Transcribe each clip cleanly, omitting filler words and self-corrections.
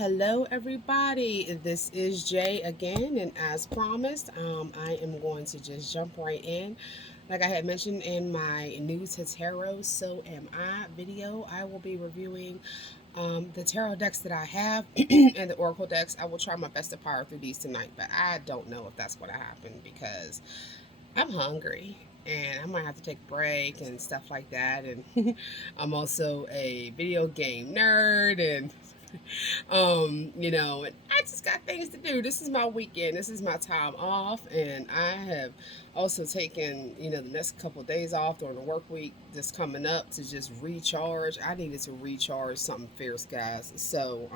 Hello, everybody. This is Jay again, and as promised, I am going to just jump right in. Like I had mentioned in my new to tarot, so am I video, I will be reviewing the tarot decks that I have and the oracle decks. I will try my best to power through these tonight, but I don't know if that's going to happen because I'm hungry and I might have to take a break and stuff like that. And I'm also a video game nerd and and I just got things to do. This is my weekend. This is my time off, and I have also taken, the next couple of days off during the work week that's coming up to just recharge. I needed to recharge something fierce, guys. So,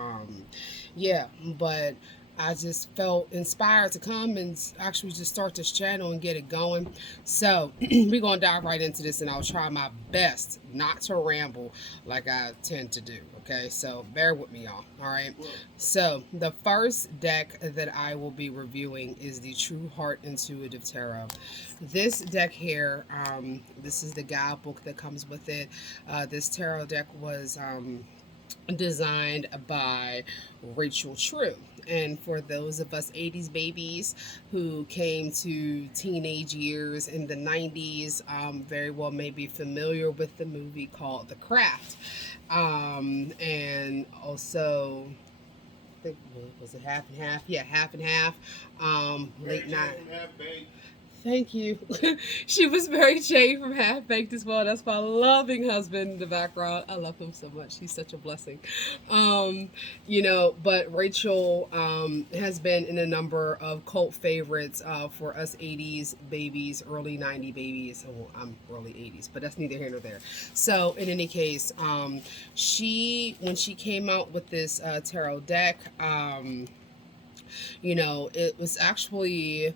yeah, but I just felt inspired to come and actually just start this channel and get it going. So we're gonna dive right into this, and I'll try my best not to ramble like I tend to do. Okay, so bear with me, y'all. All right. So the first deck that I will be reviewing is the True Heart Intuitive Tarot. This deck here, this is the guidebook that comes with it. This tarot deck was designed by Rachel True. And for those of us 80s babies who came to teenage years in the 90s, very well may be familiar with the movie called The Craft. And also, I think, was it half and half? Yeah, half and half. Late night. Thank you. She was Mary Jane from Half Baked as well. That's my loving husband in the background. I love him so much. He's such a blessing. But Rachel has been in a number of cult favorites for us 80s babies, early 90s babies. Well, I'm early 80s, but that's neither here nor there. So, in any case, when she came out with this tarot deck, it was actually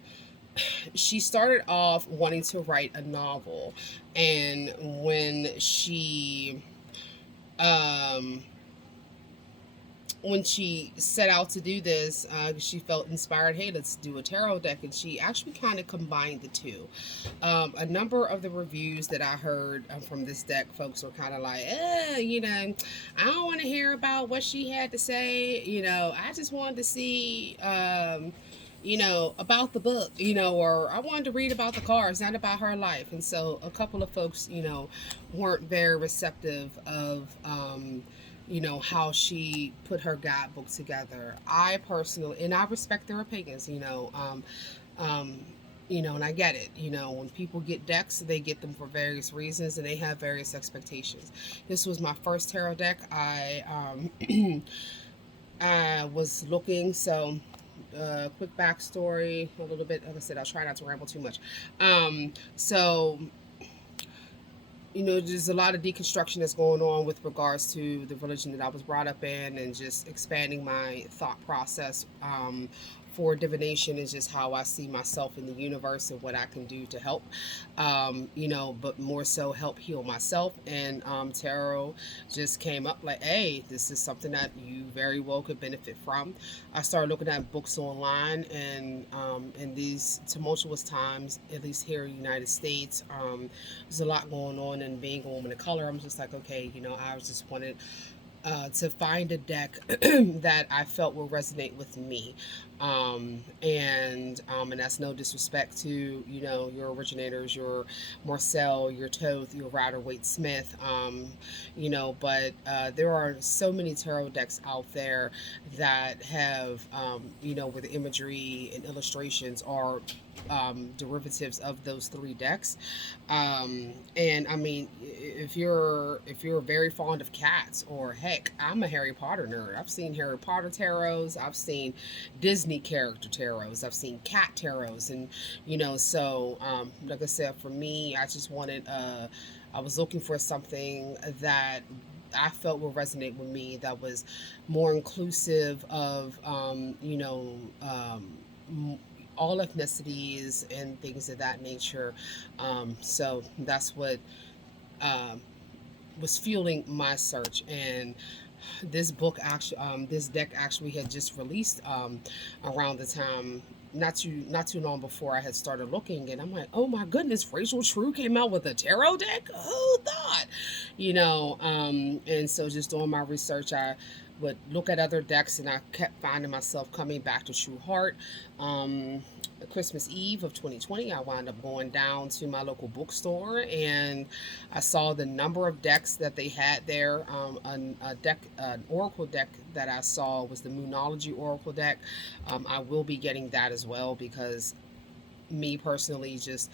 she started off wanting to write a novel, and um, when she set out to do this, she felt inspired. Hey, let's do a tarot deck, and she actually kind of combined the two. A number of the reviews that I heard from this deck, folks were kind of like, I don't want to hear about what she had to say. I just wanted to see. About the book, or I wanted to read about the cards, not about her life. And so a couple of folks, weren't very receptive of, how she put her guidebook together. I personally, and I respect their opinions, and I get it. When people get decks, they get them for various reasons and they have various expectations. This was my first tarot deck. I was looking, so quick backstory, a little bit. Like I said, I'll try not to ramble too much. So there's a lot of deconstruction that's going on with regards to the religion that I was brought up in, and just expanding my thought process for divination is just how I see myself in the universe and what I can do to help, but more so help heal myself. And tarot just came up like, hey, this is something that you very well could benefit from. I started looking at books online, and in these tumultuous times, at least here in the United States, there's a lot going on. And being a woman of color, I'm just like, okay, I was just wanted to find a deck that I felt will resonate with me. And that's no disrespect to, your originators, your Marcel, your Toth, your Rider Waite Smith, but there are so many tarot decks out there that have, where the imagery and illustrations are derivatives of those three decks. And I mean, if you're very fond of cats, or heck, I'm a Harry Potter nerd. I've seen Harry Potter tarots, I've seen Disney character tarots, I've seen cat tarots, and so like I said, for me, I just wanted I was looking for something that I felt would resonate with me, that was more inclusive of all ethnicities and things of that nature. So that's what um, was fueling my search. And this deck actually had just released around the time. Not too long before I had started looking, and I'm like, oh my goodness, Rachel True came out with a tarot deck. Who thought? And so just doing my research, I would look at other decks, and I kept finding myself coming back to True Heart. Um, Christmas Eve of 2020, I wound up going down to my local bookstore, and I saw the number of decks that they had there. An Oracle deck that I saw was the Moonology Oracle deck. I will be getting that as well because me personally, just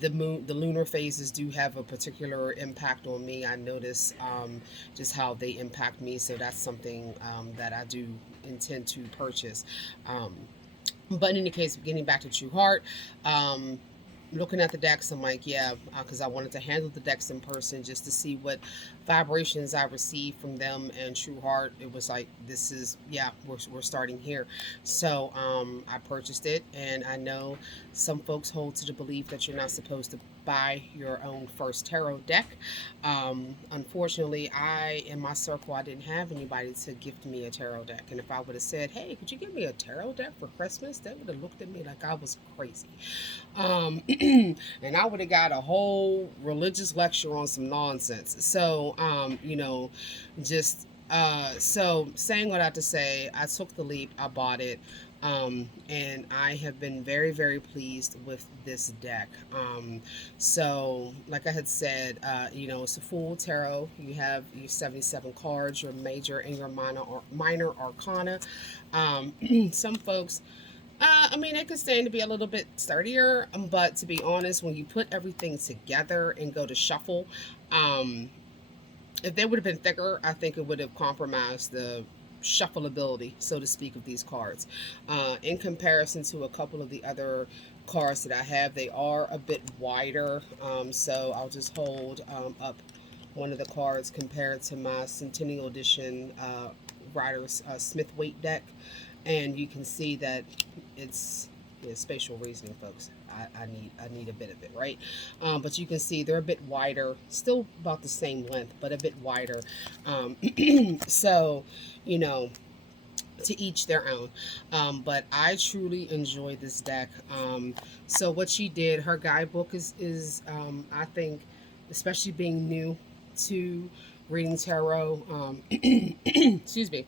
the lunar phases do have a particular impact on me. I notice just how they impact me, so that's something that I do intend to purchase. Um, but in any case, getting back to True Heart, um, looking at the decks, I'm like, yeah, because I wanted to handle the decks in person just to see what vibrations I received from them and True Heart. It was like, this is, yeah, we're starting here. So I purchased it, and I know some folks hold to the belief that you're not supposed to buy your own first tarot deck. Unfortunately, in my circle, I didn't have anybody to gift me a tarot deck. And if I would have said, hey, could you give me a tarot deck for Christmas? They would have looked at me like I was crazy. And I would have got a whole religious lecture on some nonsense. So, so saying what I have to say, I took the leap, I bought it, and I have been very, very pleased with this deck. So, like I had said, it's a full tarot. You have your 77 cards, your major and your minor arcana. Um, some folks I mean, it could stand to be a little bit sturdier, but to be honest, when you put everything together and go to shuffle, um, if they would have been thicker, I think it would have compromised the shuffleability, so to speak, of these cards. In comparison to a couple of the other cards that I have, they are a bit wider. So I'll just hold up one of the cards compared to my Centennial Edition Rider Smith Weight deck, and you can see that it's spatial reasoning, folks. I need a bit of it, right? But you can see they're a bit wider, still about the same length, but a bit wider. Um, so, you know, to each their own. But I truly enjoy this deck. So what she did, her guidebook is I think, especially being new to reading tarot, excuse me,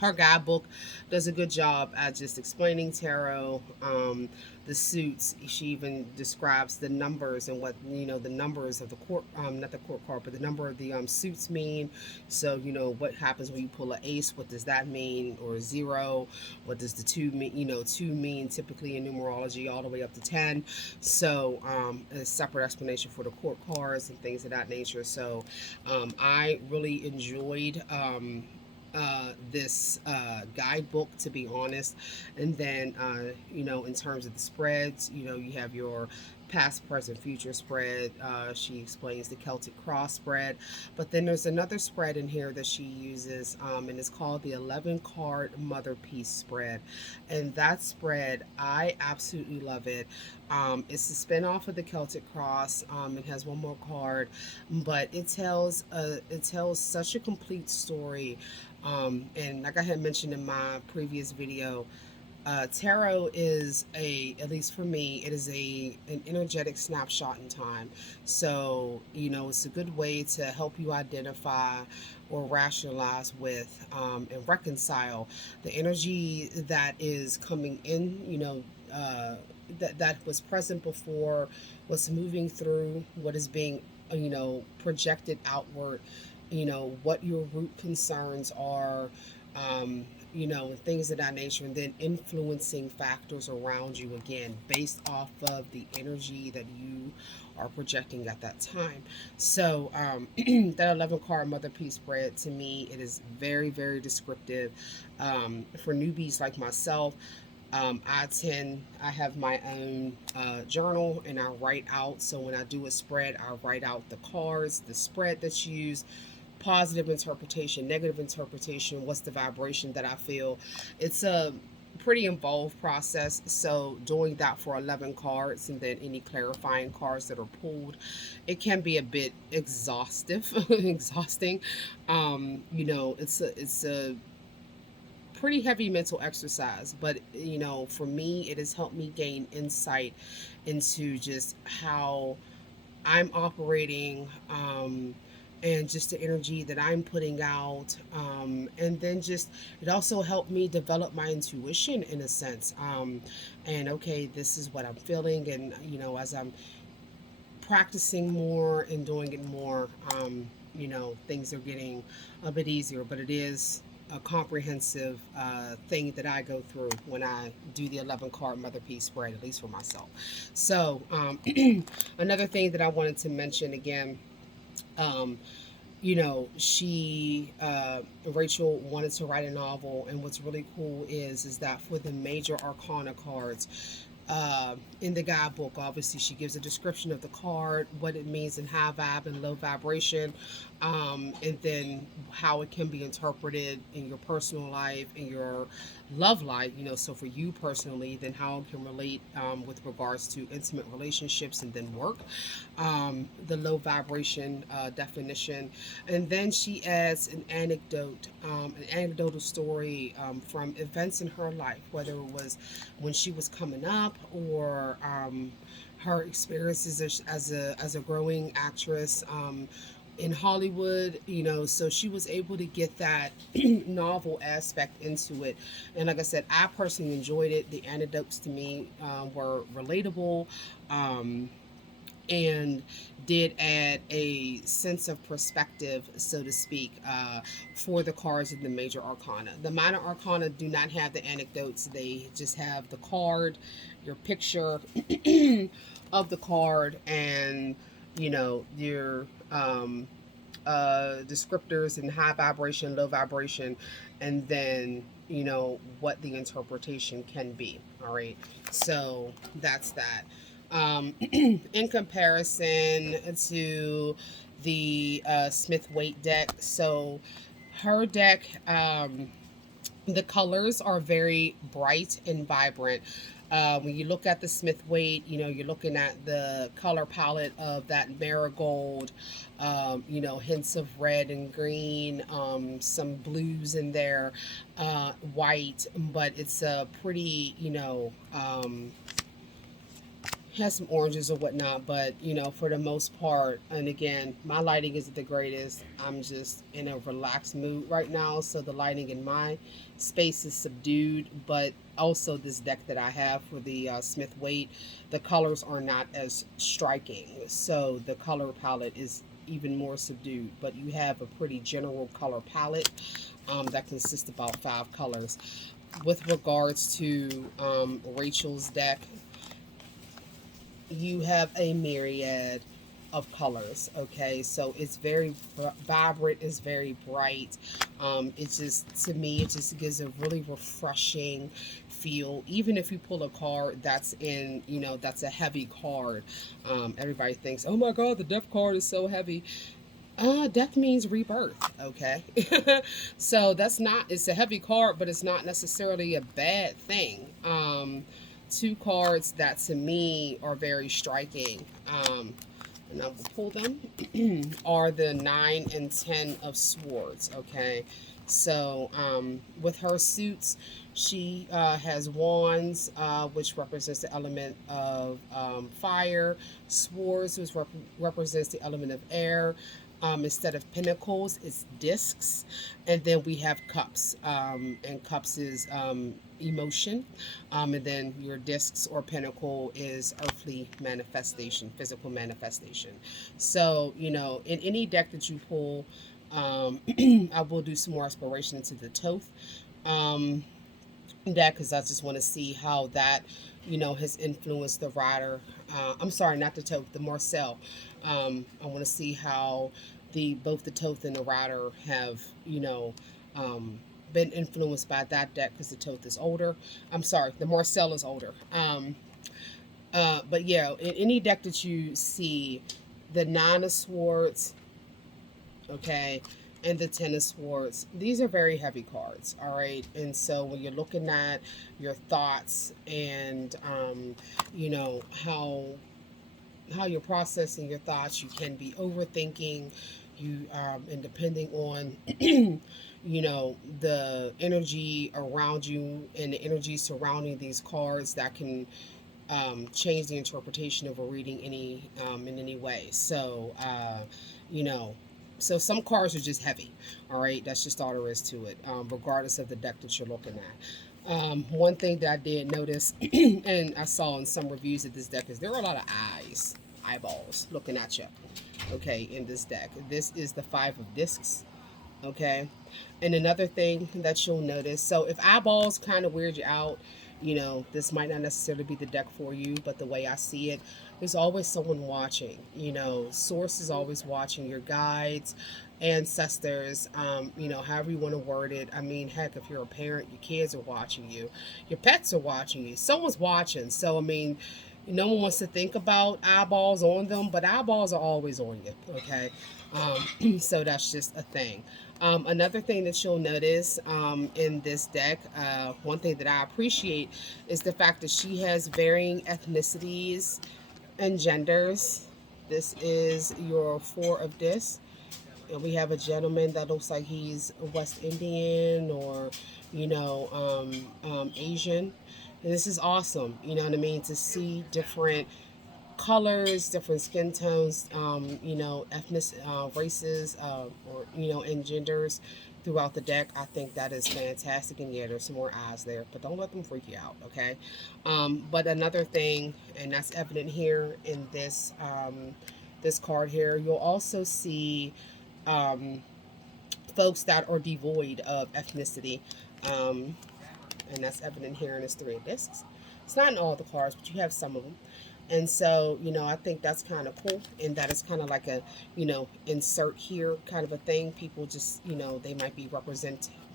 her guidebook does a good job at just explaining tarot, the suits. She even describes the numbers and what the numbers of the court, not the court card, but the number of the suits mean. So what happens when you pull an ace? What does that mean? Or a zero? What does the two mean? Two mean typically in numerology all the way up to 10. So a separate explanation for the court cards and things of that nature. So I really enjoyed. This guidebook, to be honest. And then, in terms of the spreads, you have your past, present, future spread. She explains the Celtic cross spread. But then there's another spread in here that she uses, and it's called the 11 card Mother Peace spread. And that spread, I absolutely love it. It's a spin off of the Celtic cross. It has one more card, but it tells such a complete story. And like I had mentioned in my previous video, tarot is at least for me, it is an energetic snapshot in time. So it's a good way to help you identify or rationalize with, and reconcile the energy that is coming in. That was present before, what's moving through, what is being projected outward, what your root concerns are, and things of that nature, and then influencing factors around you, again, based off of the energy that you are projecting at that time. So that 11 card Mother Peace spread, to me, it is very, very descriptive. For newbies like myself, I have my own journal, and I write out. So when I do a spread, I write out the cards, the spread that's used, positive interpretation, negative interpretation, what's the vibration that I feel. It's a pretty involved process. So doing that for 11 cards and then any clarifying cards that are pulled, it can be a bit exhaustive, exhausting. It's a pretty heavy mental exercise, but for me, it has helped me gain insight into just how I'm operating, and just the energy that I'm putting out. And then just, it also helped me develop my intuition in a sense. And okay, this is what I'm feeling. And, as I'm practicing more and doing it more, things are getting a bit easier, but it is a comprehensive thing that I go through when I do the 11 card Mother Peace spread, at least for myself. So, another thing that I wanted to mention again, um, she Rachel wanted to write a novel, and what's really cool is that for the major arcana cards, in the guidebook, obviously she gives a description of the card, what it means in high vibe and low vibration, and then how it can be interpreted in your personal life, in your love life. So for you personally, then how it can relate with regards to intimate relationships and then work, the low vibration definition. And then she adds an anecdote, an anecdotal story from events in her life, whether it was when she was coming up, or her experiences as a growing actress in Hollywood. So she was able to get that novel aspect into it. And like I said, I personally enjoyed it. The anecdotes to me were relatable. Um, and did add a sense of perspective, so to speak, for the cards in the major arcana. The minor arcana do not have the anecdotes, they just have the card, your picture of the card, and your descriptors in high vibration, low vibration, and then what the interpretation can be. All right, so that's that. In comparison to the Smith Waite deck, so her deck, the colors are very bright and vibrant. When you look at the Smith Waite, you're looking at the color palette of that marigold, hints of red and green, some blues in there, white, but it's a pretty, has some oranges or whatnot, but for the most part, and again, my lighting isn't the greatest. I'm just in a relaxed mood right now, so the lighting in my space is subdued. But also, this deck that I have for the Smith Waite, the colors are not as striking, so the color palette is even more subdued. But you have a pretty general color palette that consists of about 5 colors. With regards to Rachel's deck, you have a myriad of colors. Okay, so it's very vibrant, it's very bright. It's just, to me, it just gives a really refreshing feel. Even if you pull a card that's in, that's a heavy card, everybody thinks, oh my god, the death card is so heavy. Death means rebirth. Okay. So that's not, it's a heavy card, but it's not necessarily a bad thing. 2 cards that to me are very striking, and I will pull them, are the 9 and 10 of swords. Okay. So with her suits, she has wands, which represents the element of fire, swords, which represents the element of air. Instead of pentacles, it's discs, and then we have cups, and cups is emotion, and then your discs or pentacle is earthly manifestation, physical manifestation. So in any deck that you pull, I will do some more exploration into the Thoth um, deck, because I just want to see how that has influenced the rider. I'm sorry, not the Thoth, the Marcel. I want to see how both the Thoth and the rider have um, been influenced by that deck, because the Thoth is older. I'm sorry, the Marcel is older. But yeah, in any deck that you see, the 9 of swords, okay, and the 10 of swords, these are very heavy cards. All right, and so when you're looking at your thoughts, and how you're processing your thoughts, you can be overthinking, and depending on the energy around you and the energy surrounding these cards, that can change the interpretation of a reading in any way. So you know So some cards are just heavy. All right, that's just all there is to it, regardless of the deck that you're looking at. One thing that I did notice, and I saw in some reviews of this deck, is there are a lot of eyeballs looking at you. Okay, in this deck, this is the Five of Discs. Okay, and another thing that you'll notice, so if eyeballs kind of weird you out, this might not necessarily be the deck for you, but the way I see it, there's always someone watching. Source is always watching, your guides, ancestors, however you want to word it. I mean, heck, if you're a parent, your kids are watching you, your pets are watching you, someone's watching. So, I mean, no one wants to think about eyeballs on them, but eyeballs are always on you, okay? So that's just a thing. Another thing that you'll notice in this deck, one thing that I appreciate is the fact that she has varying ethnicities and genders. This is your Four of Discs. And we have a gentleman that looks like he's West Indian or, Asian. And this is awesome, you know what I mean, to see different colors, different skin tones, ethnic races, or and genders throughout the deck. I think that is fantastic, and yeah, there's some more eyes there, but don't let them freak you out, okay? But another thing, and that's evident here in this card here, you'll also see um, folks that are devoid of ethnicity, um, and that's evident here in this Three of Discs. It's not in all the cards, but you have some of them. And so, I think that's kind of cool. And that is kind of like a, insert here kind of a thing. People just, they might be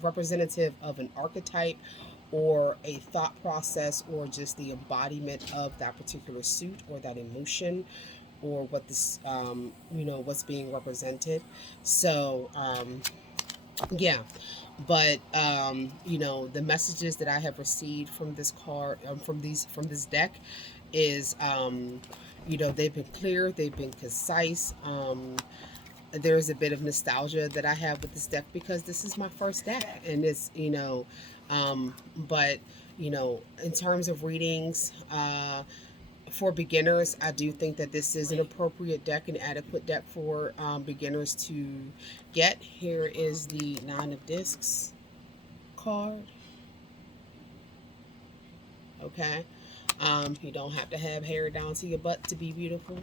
representative of an archetype or a thought process or just the embodiment of that particular suit or that emotion or what this, what's being represented. So, yeah, but the messages that I have received from this card, from this deck, is they've been clear, they've been concise. There's a bit of nostalgia that I have with this deck because this is my first deck, and it's but in terms of readings, for beginners, I do think that this is an appropriate deck, an adequate deck for beginners to get. Here is the Nine of Discs card. Okay. You don't have to have hair down to your butt to be beautiful.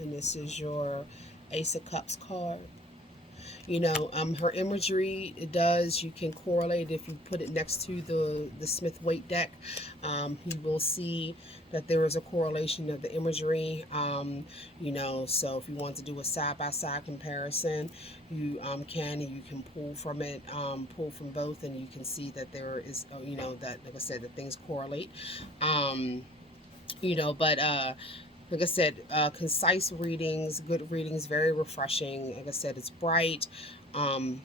And this is your Ace of Cups card. Her imagery, it does, you can correlate if you put it next to the Smith Waite deck. You will see that there is a correlation of the imagery. So if you want to do a side-by-side comparison, you can, and you can pull from it, pull from both, and you can see that there is, that, like I said, that things correlate. But like I said, concise readings, good readings, very refreshing. Like I said, it's bright. I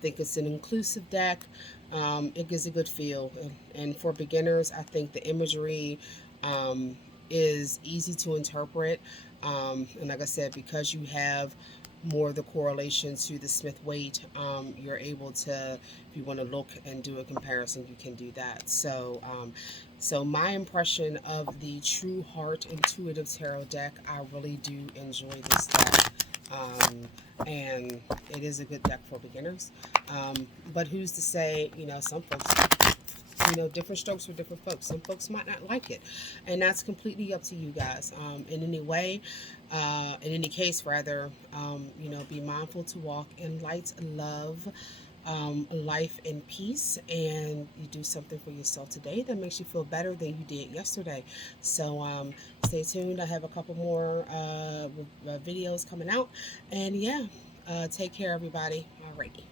think it's an inclusive deck. It gives a good feel. And for beginners, I think the imagery is easy to interpret. And like I said, because you have more of the correlation to the Smith Waite, you're able to, if you want to look and do a comparison, you can do that. So my impression of the True Heart Intuitive Tarot deck, I really do enjoy this deck. And it is a good deck for beginners. But who's to say, some folks, different strokes for different folks. Some folks might not like it, and that's completely up to you guys. In any way, in any case, rather, be mindful to walk in light, love, life, and peace, and you do something for yourself today that makes you feel better than you did yesterday. So stay tuned. I have a couple more videos coming out, and yeah, take care, everybody. Alrighty.